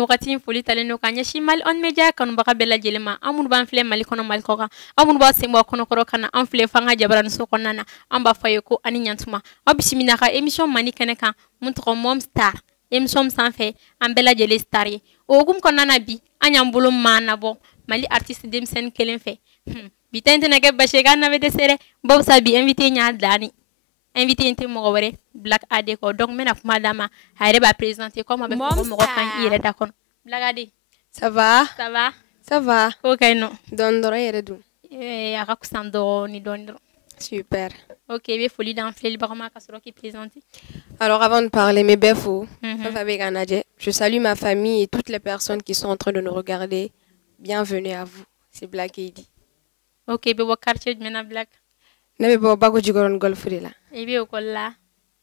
wagati foli talen no kanya shimal on media kan baga bela jelema amun ban fle mali kono mal koga amun ba sembo kono koro kana an fle fanga jabran so konana an ba faye ko ani nyantuma abisimina ka emission mani kene kan mun to mom star emission sanfɛ an bela jele star ye ogum konana bi anyam bulum manabo mali artiste demsen kelen fɛ bitente na ke bashega na be desere bo sabi invité nya dani invité inte mo wore Black Ade ko donc mena kuma dama hayre ba présenter comme avec mo kan ire da kon Black Ade ça va ça va OK non don doro yere du aka kusando ni don doro super OK be foli dans flel ba ma kasoro qui présenter alors avant de parler mes befo je salue ma famille et toutes les personnes qui sont en train de nous regarder. Bienvenue à vous, c'est Black Ade. OK be wo quartier mena Black Nebe bo bago jigoron golfri la. Ebe okola.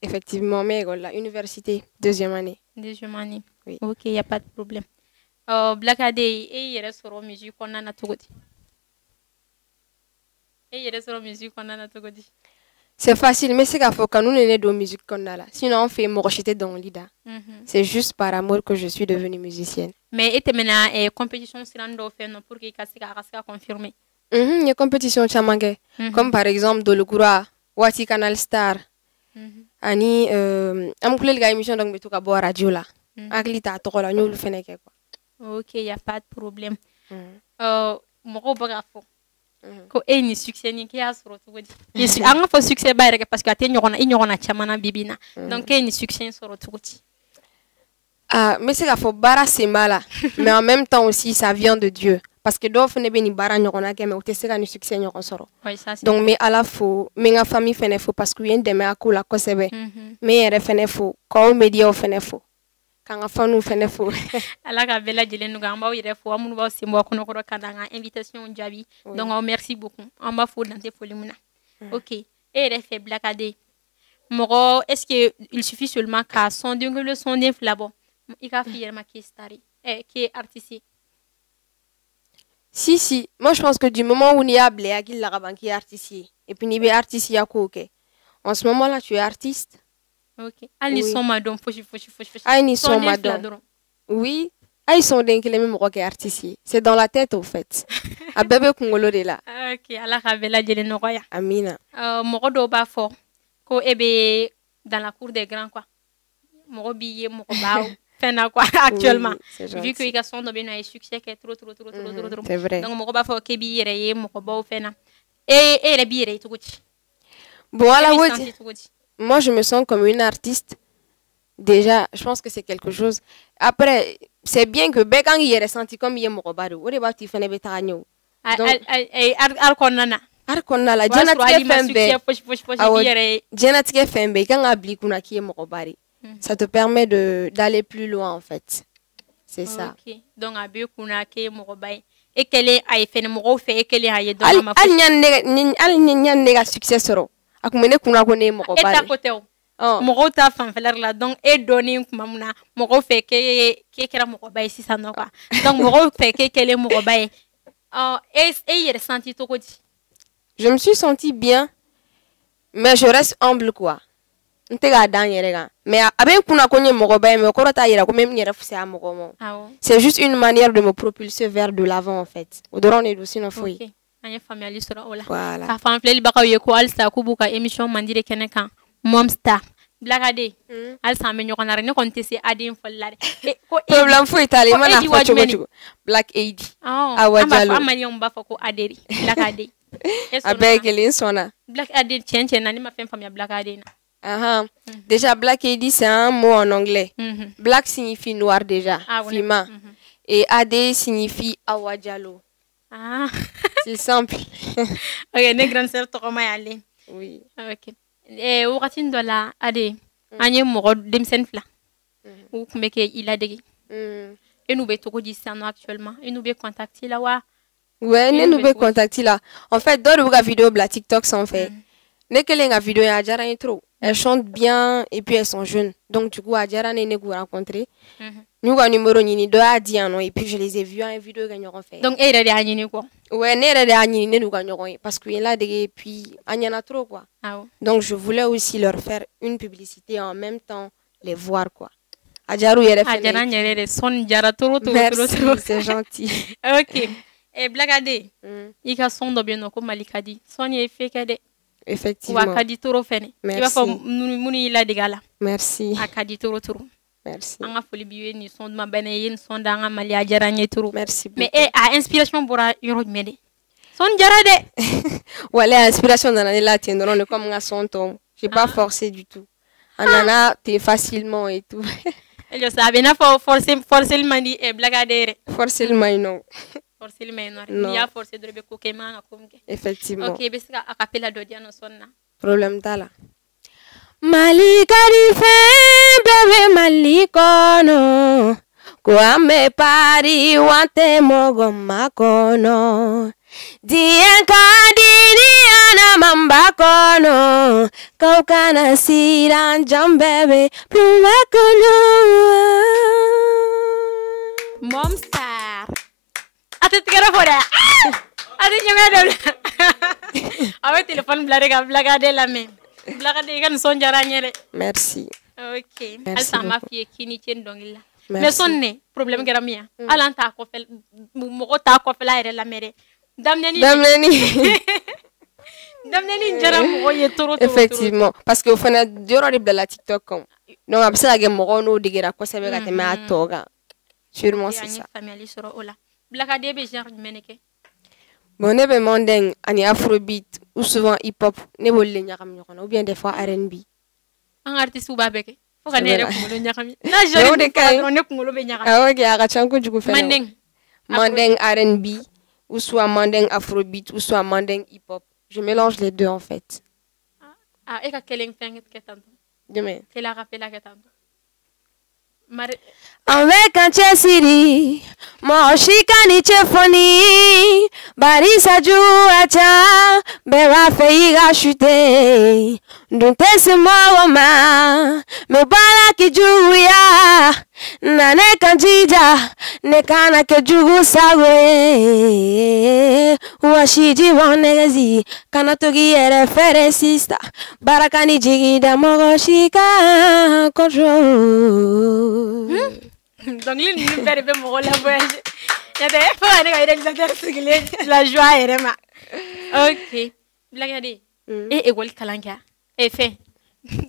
Effectivement, mais la université, deuxième année. Deuxième année. Oui. OK, y a pas de problème. Black Ade et yere soro musique on a na togodi. Et yere soro musique on a na togodi. C'est facile, mais c'est qu'à faut qu'on nous ait de musique qu'on a là. Sinon on fait morochiter dans l'ida. C'est juste par amour que je suis devenue musicienne. Mais et mena compétition silando fait non pour que kasika confirmer. Il y a compétition chamangue. Comme par exemple Dolokura, Wati Canal Star. Ani amkoule le gars émission donc betuka bo radio là. Aglita to la ñu lu feneke quoi. OK, y a pas de problème. Moko bagafo. Ko ni succès ni ki asoro to godi. Yesu anga fo succès ba rek parce que até ñorona chamana bibina. Donc ni succès soro to godi. Ah, mais c'est qu'il faut bara c'est mal mais en même temps aussi ça vient de Dieu. Parce que dof ne beni bara ñorona ke mais o te sera ni succès ñoron soro. Oui, ça c'est. Donc mais à la fois mais nga famille fene fo parce que yende deme akula ko sebe. Mais yere fene fo ko media o fene fo. Kanga fanu fene fo. Ala ka bela jele nu gamba o yere fo amunu ba sembo kono koro kadanga invitation jabi. Donc merci beaucoup. On va fo dans tes folies muna. OK. Et yere fait Black Ade. Moro est-ce que il suffit seulement qu'à son le son d'un flabo. Il a fait ma qui est qui est artiste. Si. Moi, je pense que du moment où il y a Bléa qui l'a qui est artiste, et puis il y a artiste, ok. En ce moment-là, tu es artiste. OK. Ils sont madame, fochi. Ah, ils sont madame. Oui. Ah, ils sont dingues, les mêmes rock artistes. C'est dans la tête, au fait. A bébé Kongolo de là. OK. Allah rabela jele noya. Amina. Moro do ba fort. Ko ebe dans la cour des grands quoi. Moro billet, moro bao. Quoi, actuellement vu que il a son un succès qui est trop c'est vrai donc mon ba fo ke bi yere mo ko ba fena et la bi yere tout bon voilà moi je me sens comme une artiste déjà je pense que c'est quelque chose après c'est bien que bekang yere senti comme yemo ko ba do o de ba ti fene be ta nyo ar konnana la jenatike fembe kan abli kuna ki yemo ko bari. Ça te permet d'aller plus loin en fait. C'est ça. OK. Donc abi kuna ke mo bay e kele ay fene mo fe e kele ay do ma al nyan nega succès soro akumene kuna ko ne mo bari. Et à côté mo ta fan feler la donc e doni kuma muna mo fe ke kera mo bay si ça non quoi. Donc mo fe ke kele mo bay. Et il ressenti to ko di. Je me suis sentie bien mais je reste humble quoi. Mais c'est juste une manière de me propulser vers de l'avant en fait. Voilà. Mom Star. Black Ade. Al sambe ñokona rek ne kon tese Ade follare. Ko problème fo itali mana fa chogo Black Ade. Awajalo. Amani on ba fa ko Ade. Black Ade. Avec l'insona. Black Ade tiens na ni ma femme famille Black Ade na. Déjà, Black Ade, c'est un mot en anglais. Black signifie noir déjà, Fima. Et Ade signifie Awajalo. C'est simple. OK, ne grande sœur to ma yale. Oui. OK. Et wakati ndo la Ade, anye mo demsen fla. Ou kumeke il a dégé. Et nous be to ko di actuellement. Et nous be contacter là wa. Ouais, nous be contacter là. En fait, dans la vidéo la TikTok s'en fait. La vidéo ya jara intro. Elles chantent bien et puis elles sont jeunes. Donc du coup, à Djara Nene vous rencontrez. Nous avons numéro ni deux à dire non et puis je les ai vus en vidéo gagnant fait. Donc elle est à quoi. Ouais, elle est à nous gagnons parce qu'il y a des et puis il y en a trop quoi. Donc je voulais aussi leur faire une publicité en même temps les voir quoi. Adjarou yere a diyara n yɛrɛ de sɔni diyara trop trop trop trop. Merci, c'est gentil. Ok. Blakade i ka sɔn dɔ bɛ yen nɔ ko Mali ka di sɔni ye fe kɛ dɛ. Effectivement. Wa a ka di trop fɛnɛ. Merci. I b'a fɔ minnu y'i ladege a la. Merci. A ka di trop trop. Merci. An ka foli b'i ye nin sɔn duman bɛnɛ ye nin sɔn da an ka Mali a diyara n ye trop. Merci beaucoup. Mais a inspiration bɔra yɔrɔ jumɛn de? Sɔni diyara dɛ. Voilà, inspiration nana ne la ten dɔrɔn de comme n ka sɔn tɔ. J'ai pas forcé du tout. A nana ten facilement et tout. Je sais, a bɛ i n'a fɔ forceli man di Blakade yɛrɛ. Forceli man ɲi non. Forceli man ɲi nɔ dɛ. Non. N'i y'a forcer dɔrɔn i bɛ ko kɛ i man kan ka ko min kɛ. Effectivement. Ok, i bɛ se ka acapella dɔ di yan nɔ sɔni na. Problème t'a la. Mali ka di fɛn bɛɛ bɛ Mali kɔnɔ. Ko an bɛ pari wa an tɛ mɔgɔ makɔnɔ. Diɲɛ ka di ni Adaman b'a kɔnɔ. K'aw kana siran jɔn bɛɛ bɛ kuma kɔnɔ. Mom star. A tɛ tigɛrɛ fɔ dɛ. A tɛ ɲɛngɛ dɛ. A bɛ téléphone bila de ka Blakade lamɛn. Blakade i ka nin sɔn diyara n ye dɛ. Merci. Ok. Merci Halisa an b'a beaucoup. f'i ye k'i ni ce nin dɔnkili la. Merci. Mais sɔni ne problème kɛra min ye hali an t'a kɔfɛ mɔgɔ t'a kɔfɛla yɛrɛ lamɛn dɛ. Daminɛni in diyara mɔgɔ ye trop trop. Effectivement. Parce que au fana yɔrɔ de bilala TikTok kan. Donc a bɛ se ka kɛ mɔgɔw n'o degera kosɛbɛ ka tɛmɛ a tɔ kan. Sûrement c'est ça. An ye faamuyali sɔrɔ o la. Blakade bɛ genre jumɛn de kɛ? Bon, ne bɛ mandeng ani afrobeat ou souvent hip hop ne b'olu de ɲagami ɲɔgɔn na ou bien des fois R&B. An ka artiste b'a bɛɛ kɛ. Fo ka ne yɛrɛ kunkolo ɲagami. N'a Mais o genre de min ka fɔra ɲi. dɔrɔn ne kunkolo bɛ ɲagami. Ah ok, a ka ca kojugu fɛnɛ. Mandeng. Mandeng R&B ou soit mandeng afrobeat ou soit mandeng hip hop. Je mélange les deux en fait. Ah, e ka kelen fɛn kɛ tantôt. Jumɛn? Kelen acapella kɛ tantôt. An bɛ kan cɛsiri mɔgɔ si ka ni cɛ fɔni barisa jugu ka ca bɛɛ b'a fɛ i ka sute dun tɛ se mɔgɔ ma mɛ baara k'i juguya na ne kan jija ne kana kɛ jugu sago ye wa siji bɔ nɛgɛsi kana to k'i yɛrɛ fɛrɛ sista baraka ni jigida mɔgɔ si ka contrôle. Dɔnkili ninnu bɛɛ de bɛ mɔgɔ la voyager. N'o tɛ fo ka ne ka réalisateur sigilen la joie a yɛrɛ ma. Ok. Blakade. E école kalan kɛ wa? Fɛn.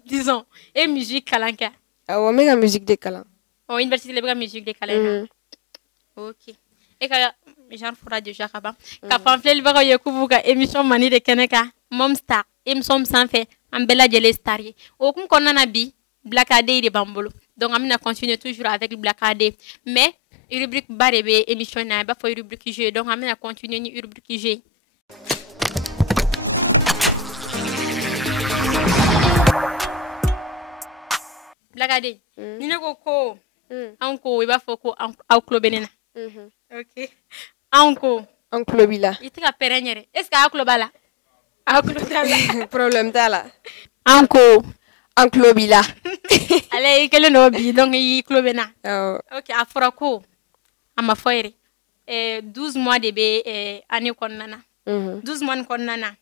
Disons, e musique kalan kɛ wa? Awɔ, n bɛ ka musique de kalan. Université la i bɛ ka musique de kalan wa? Ok. E ka genre fɔra déjà ka ban. Ka fɔ an filɛlibagaw ye k'u b'u ka émission Mani de kɛnɛ kan. Mom Star émission min sanfɛ an bɛɛ lajɛlen star ye. O hukumu kɔnɔna na bi Blakade de b'an bolo. Donc on va continuer toujours avec Blakade. Mais rubrique ba de bɛ émission na, i b'a fɔ rubrique jeu. Donc on va continuer ni rubrique jeu. Blakade. Ni ne ko an ko i b'a fɔ ko aw tulo bɛ ne na. Ok. An ko. An tulo b'i la. I tɛ ka pɛrɛn yɛrɛ. Est ce que aw tulo b'a la? Aw tulo t'a la. Problème t'a la. An ko. An tulo b'i la. Ale i kɛlen don bi donc i tulo bɛ na. Awɔ. Ok, a fɔra ko a ma fɔ yɛrɛ 12 mois de bɛ année kɔnɔna na. 12 mois nin kɔnɔna na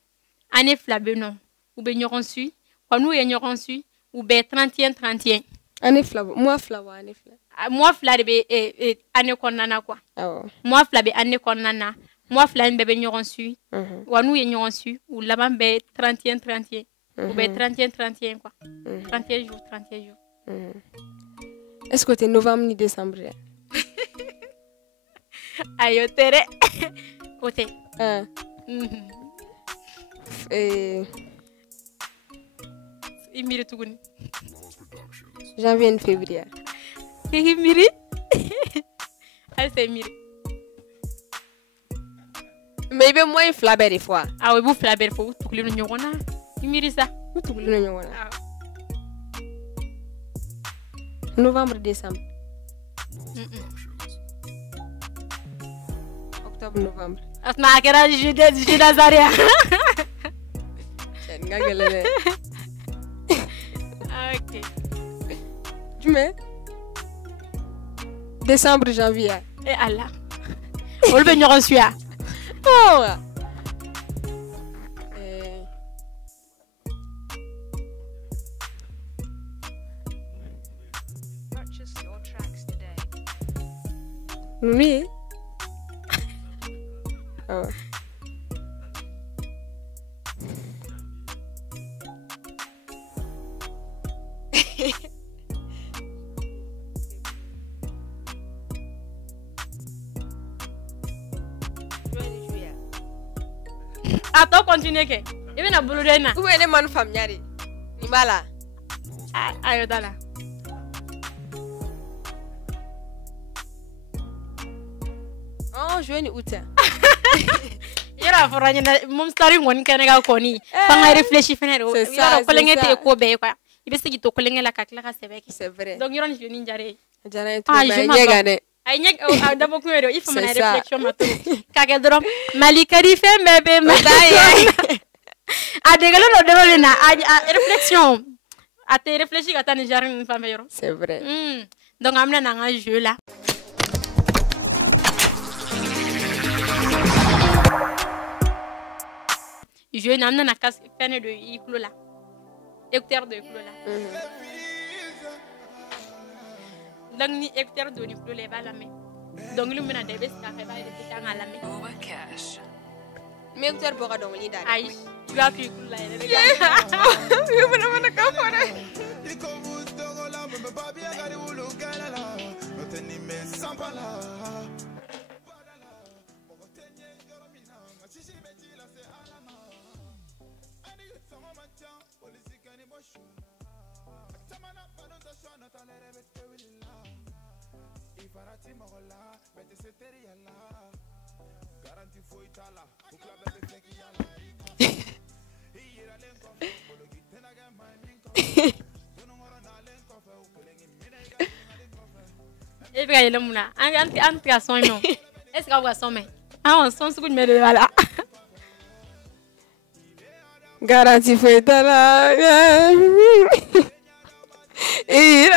année fila bɛ yen nɔ u bɛ ɲɔgɔn su wa n'u ye ɲɔgɔn su u bɛ 31-31. Année fila mois fila wa année fila. Mois fila de bɛ année kɔnɔna na quoi. Awɔ. Mois fila bɛ année kɔnɔna na mois fila in bɛɛ bɛ ɲɔgɔn su wa n'u ye ɲɔgɔn su u laban bɛ 31-31. U bɛ 31-31 quoi. 31 jours 31 jours. Est-ce que c'est novembre ni décembre? Ayi o tɛ dɛ. O tɛ. I miiri tuguni. Janvier ni février. I miiri. Halisa i miiri. Mais i bɛ mois fila bɛɛ de fɔ wa? Awɔ i b'u fila bɛɛ de fɔ u tugulen don ɲɔgɔn na. I miiri sa. U tugulen don ɲɔgɔn na. Novembre décembre. Octobre novembre. Asma a kɛra juillet nazaria. N ka gɛlɛn dɛ. Ok. Jumɛn? Décembre janvier. Ala. Olu bɛ ɲɔgɔn su ya? Oui. Ah ouais. Attends, continue que. Il vient à Boulodena. Où est le man familier? Nimala. Ah, yo dala. Oh, je viens où Yara foranya mum story ngoni kenega koni. Fanga réfléchir fenere. C'est ça. Yara kolenge te ko be kwa. Ibe sigi to kolenge la kakla ka sebeki. C'est vrai. Donc yoro ni joni njare. Jana Ah, tu je mais m'attends. yegane. Ay nyek dabo ko il faut mener C'est ça. réflexion mato. Kage drom malikari fe mbebe mataye. A degalo no debo na a réflexion. A te réfléchir ka tani jare ni femme yoro. C'est vrai. Donc amna na un jeu là. Je n'amène na casque peine de iclo là. Écouteur de iclo là. Donc ni écouteur de iclo les va la main. Donc lui mena debe ça va être dans la main. Mais tu as beaucoup de monde là. Aïe, tu vas plus iclo là. Je me demande comment Et puis il est là. Un garçon non. Est-ce qu'on voit son mais? Ah on son sous de voilà. Garanti foi là. Et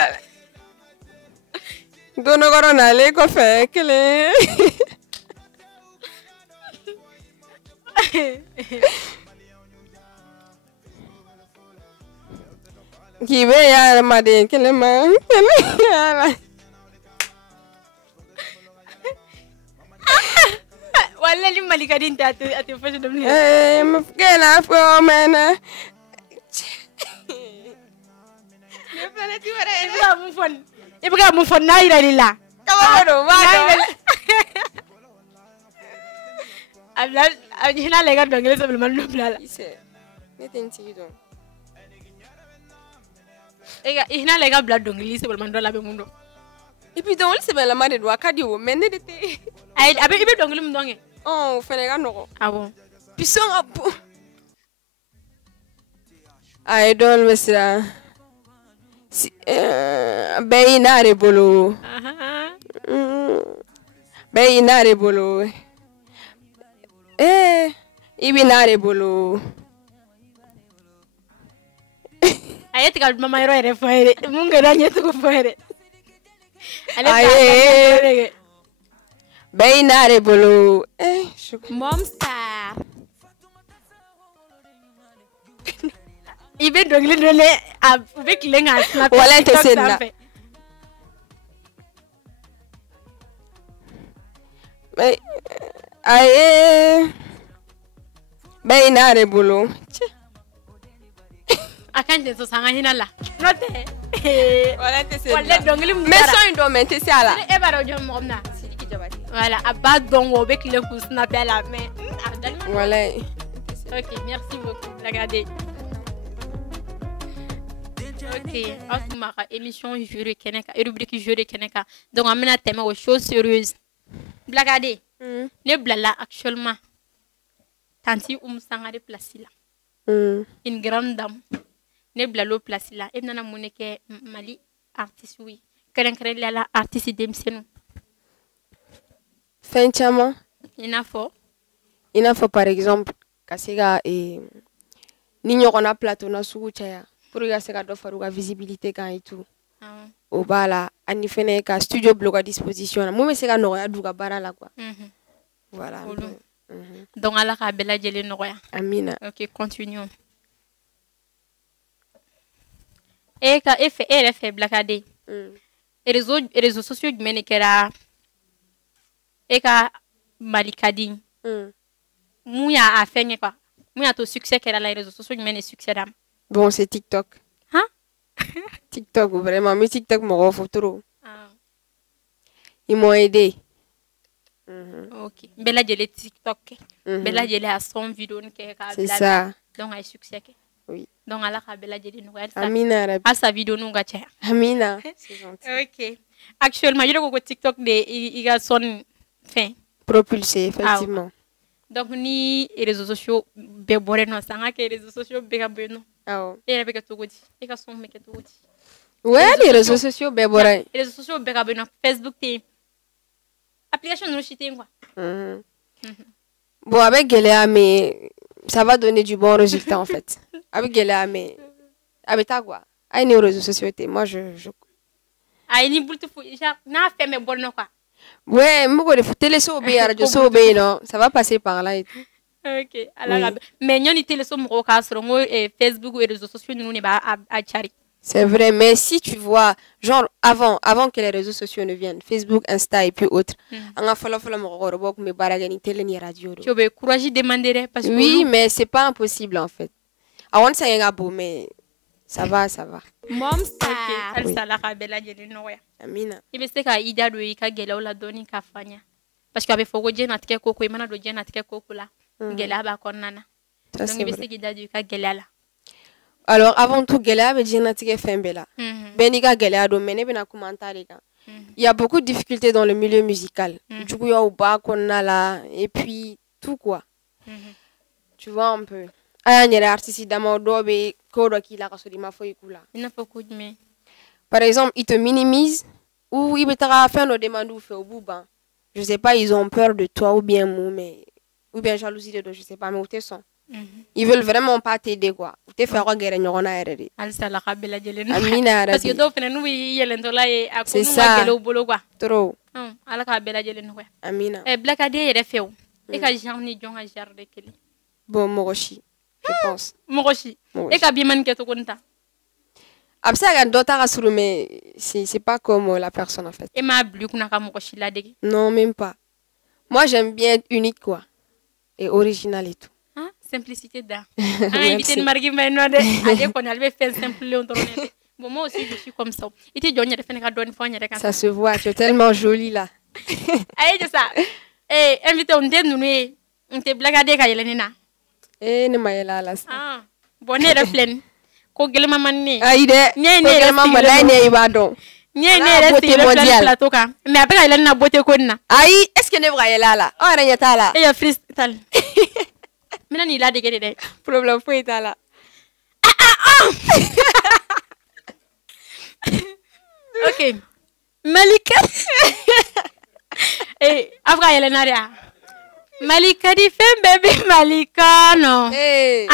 dono corona le café que le. Qui veut ya madin que le man. Wala li malika din ta ate fashe da mu. Mfukela fo mena. Ne planeti wara Ibuka mu fon. Ibuka mu fon na ira lila. Kawado wado. Abla hina lega dongele so man no blala. Ise. Ne tenti don. Ega hina lega bla dongele so man do la be mundo. Et puis donc c'est la mare doit kadi o men de te. Ay abe ibe dongele mu donge. Oh, fenega no. Ah bon. Puissant abu. Ay don mesra. Si beinare bolo. Beinare bolo. Ibinare bolo. Ayeti ka mama yero ere foere. Munga ranye to foere. Aye. Beinare bolo. Momstar. Ibe dongile dole avec lenga snap. Wala te senna. Aye. Beinare bolo. Akanje so sanga hina la. Note. Wala te senna. Wala dongile mu. Mais so ndo mente si ala. E baro jom momna. Voilà, à bas donc avec le coup snap à la main. Voilà. Ok, merci beaucoup. Regardez. Ok, Asumara, émission Jury Keneka, rubrique Jury Keneka. Donc, on a un thème aux choses sérieuses. Regardez. Ne blala actuellement. Tanti sanga de place là. Une grande dame. Ne blalo place là. Et nana moneke Mali artiste oui. Keren la artiste d'Emsenu. Fin chama. Il a faut par exemple kasega et niño kona plateau na sugu chaya pour que sega do faruga visibilité kan et tout. Au bala ani fene ka studio blog à disposition. Moi mais sega no ya duga bara la quoi. Voilà. Donc ala ka bela jeli no ya. Amina. OK, continuons. Et ka effet RF blakade. Réseaux sociaux du menekera e ka malikadi mun y'a fɛn quoi mun y'a to succès kɛra la réseaux sociaux jumɛn de succès dam Bon, c'est TikTok. Hein? TikTok, vraiment. Mais TikTok m'a fait trop. Ils m'ont aidé. Ok. Bella Djele TikTok. Bella Djele a son vidéo. C'est ça. Donc, elle a succès. Oui. Donc, elle a Bella Djele. Amina. À sa vidéo, nous gâchons. Amina. C'est gentil. Ok. Actuellement, je crois que TikTok, il a son fin. Propulsé, effectivement. Donc, ni les réseaux sociaux, béboré, non, ça n'a que les réseaux sociaux, béboré, non. Ah et avec tout goût et qu'à son mec tout goût ouais les réseaux sociaux ben bon les réseaux sociaux ben bon Facebook t'es application nous chiter quoi bon avec Gelea mais ça va donner du bon résultat en fait avec Gelea mais avec ta quoi avec les réseaux sociaux moi je ai ni bultu fu na fait mais bon quoi ouais moi il faut télé so be radio so be non ça va passer par là et tout. Ok, alors mais n'y a ni télé so mo ka sur Facebook et réseaux sociaux nous ne ba a chari. C'est vrai, mais si tu vois genre avant que les réseaux sociaux ne viennent, Facebook, Insta et puis autres, on a follow mo ko me baragani télé ni radio. Tu veux courage demander parce que oui, mais c'est pas impossible en fait. Avant ça y a beau mais ça va. Mom ça elle ça la Bella Djele no ya. Amina. Ibe se ka ida do ka gela la doni ka fanya. Parce que abe fogo je na tike koko imana do je na tike koko la. Gela ba konnana. Donc ibe se ida do ka gela la. Alors avant tout gela be je na tike fembela. Benika gela do mene bena commentaire ga. Il y a beaucoup de difficultés dans le milieu musical. Du coup, il y a ba konnala et puis tout quoi. Tu vois un peu. Par exemple, ils te minimisent ou ils te faire nos demandes ou faire au bout. Je sais pas, ils ont peur de toi ou bien ou bien jalousie de toi, je sais pas, mais où t'es son. Ils veulent vraiment pas t'aider quoi. Ou t'es faire guerre n'yora na erreur. Amina parce que do fena nous yelentola e akonu magelo bolo quoi. Trop. Ala ka bela jele no. Amina. Black ade yere few. E ka jarni jonga jarde kele. Bon Moroshi. Je pense. Moroshi. Et ka biman ke to konta. Absa ga dota rasuru mais c'est pas comme la personne en fait. Et ma blu kuna ka Moroshi la dege. Non, même pas. Moi j'aime bien être unique quoi. Et original et tout. Hein? Simplicité da. On a invité une marque mais non de aller qu'on allait faire simple on tourne. Bon moi aussi je suis comme ça. Et tu donnes faire ka donne fois ça se voit, tu es tellement jolie là. Aïe ça. Eh invité on den nous on te blague ka yelenina. Ne mayela la ah bonne reflen ko gelma manne ai de ne gelma madai ne ibadon ne resti le plateau ka mais après il na beauté ko na ai est-ce que ne brayela la o renya tala e ya freestyle mina ni la de gede problème foi tala OK Malika afra Elena ria Malika di fem baby Malika no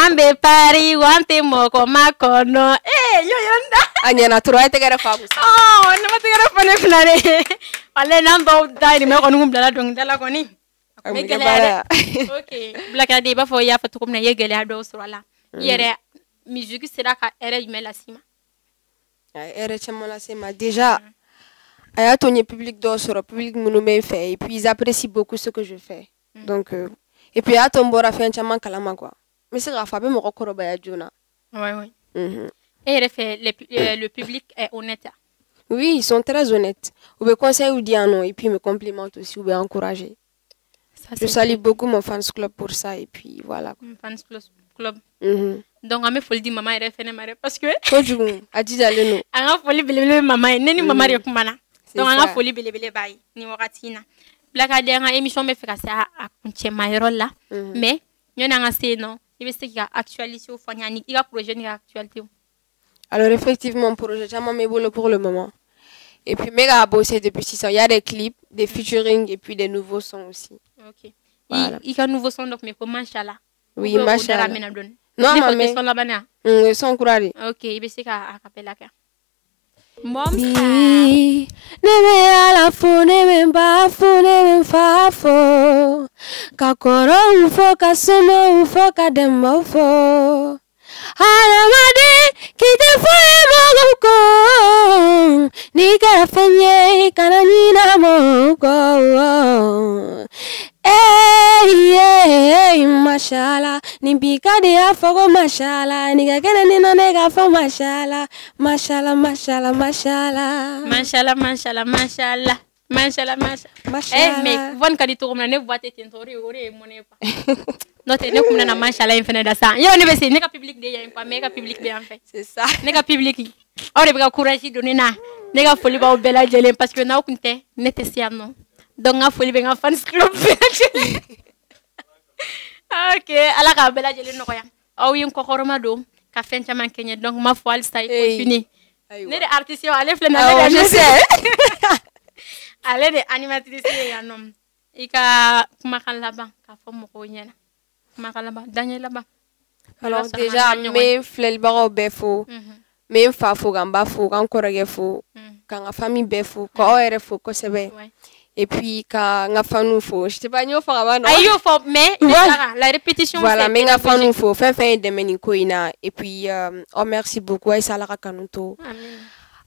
ambe pari wante moko makono yo yanda anya na tro ite gara fabu no mate gara fane flare ale nando dai me ko ngum dala dong dala ko ni OK Black ade ba fo ya fatu ko na yegele ado surala yere musique sera ka ere yumela sima ere chemala sima déjà aya tonye public do sur public monument fait et puis ils apprécient beaucoup ce que je fais. Donc et puis à tombora fait un chaman kalama quoi mais c'est grave be moko koroba ya jona ouais et le public est honnête oui ils sont très honnêtes ou be conseil ou dire non et puis me complimentent aussi ou be encourager je salue beaucoup mon fans club pour ça et puis voilà fans club donc on me faut le dire maman est fene mare parce que ko jugu adija leno anga foli belebele maman neni maman re kumana donc anga foli belebele bay ni wakatina Black Adé émission me fait ça à kunche mayro là mais nyona nga c'est non il veut se qu'il y a actualité au fanya ni il y a projet ni actualité alors effectivement projet jamais mais bon pour le moment et puis méga bossé depuis 6 ans il y a des clips des featuring et puis des nouveaux sons aussi OK voilà. Il y a nouveaux sons donc mais comment machallah oui machallah non mais son là bana son courage OK il veut se qu'il a capella ka Mom neme ala fo neme ba fo neme fa fo ka koro fo ka sono fo ka dembo fo hadamaden k'i tɛ foyi mɔgɔw kɔ n'i kɛra fɛn ye kana ɲina mɔgɔw kɔ mashallah nin bi ka di y'a fɔ ko mashallah nin ka kɛnɛ nin na ne k'a fɔ mashallah mashallah mashallah mashallah mashallah mashallah mashallah mashallah mashallah mais von ka di togo min na ne voix tɛ ten tɔ o de ye mɔnɛ quoi n'o tɛ ne kun bɛna na mashallah in fɛnɛ da sa yow ne bɛ se ne ka public de yan quoi mais e ka public bɛ yan fɛ c'est ça ne ka public aw de bɛ ka courage don ne na ne ka foli b'aw bɛɛ lajɛlen parce que n'aw kun tɛ ne tɛ se yan nɔ donc n ka foli bɛ n ka fans club bɛɛ lajɛlen ok ala k'a bɛɛ lajɛlen nɔgɔya aw ye n kɔkɔrɔma don ka fɛn caman kɛ n ye donc n b'a fɔ halisa i continue ne de artiste ye ale filɛ na ne de ale de animatrice ye yan nɔ i ka kumakan laban k'a fɔ mɔgɔw ɲɛna kumakan laban daɲɛ laban alors déjà n bɛ filɛlibagaw bɛɛ fo n bɛ n fa fo ka n ba fo ka n kɔrɔkɛ fo ka n ka famille bɛɛ fo ka aw yɛrɛ fo kosɛbɛ et puis ka n ka fanu fo je sais pas n y'o fɔ ka ban non a y'o fɔ mais la répétition voilà n bɛ n ka fanu fo fɛn fɛn ye dɛmɛ nin ko in na et puis oh merci beaucoup Aïssa ala ka kanu to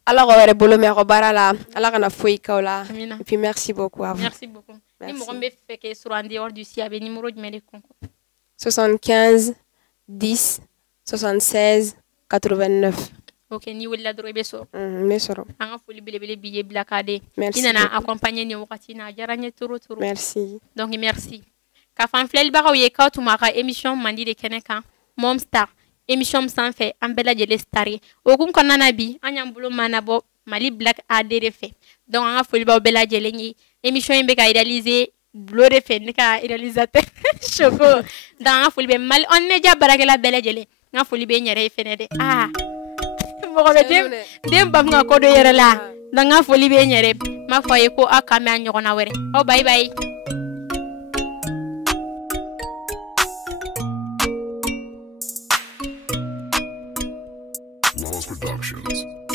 ala k'aw yɛrɛ bolo mɛn aw ka baara la ala kana foyi k'aw la et puis merci beaucoup à vous merci beaucoup ni mɔgɔ min bɛ fɛ k'e sɔrɔ en dehors du si a bɛ numéro jumɛn de kun 75 10 76 89 ok ni wulila dɔrɔn i bɛ sɔrɔ n bɛ sɔrɔ an ka foli belebele bi ye bila ka de merci i nana accompagner nin wagati na a diyara n ye trop trop merci donc merci ka fɔ an filɛlibagaw ye k'aw tun b'a ka émission mandi de kɛnɛ kan mom star émission min sanfɛ an bɛɛ lajɛlen star ye o kun kɔnɔna na bi an y'an bolo manabɔ mali black ad de fɛ donc an ka foli b'aw bɛɛ lajɛlen ye émission in bɛ ka réaliser bulo de fɛ ne ka réalisateur Choco donc an ka foli bɛ mali on media baarakɛla bɛɛ lajɛlen n ka foli bɛ n yɛrɛ ye fɛnɛ dɛ mɔgɔ bɛ den bamu ka ko dɔ yɛrɛ la donc n ka foli bɛ n yɛrɛ n b'a fɔ a ye ko aw k'an mɛn a ɲɔgɔnna wɛrɛ aw bye bye Productions.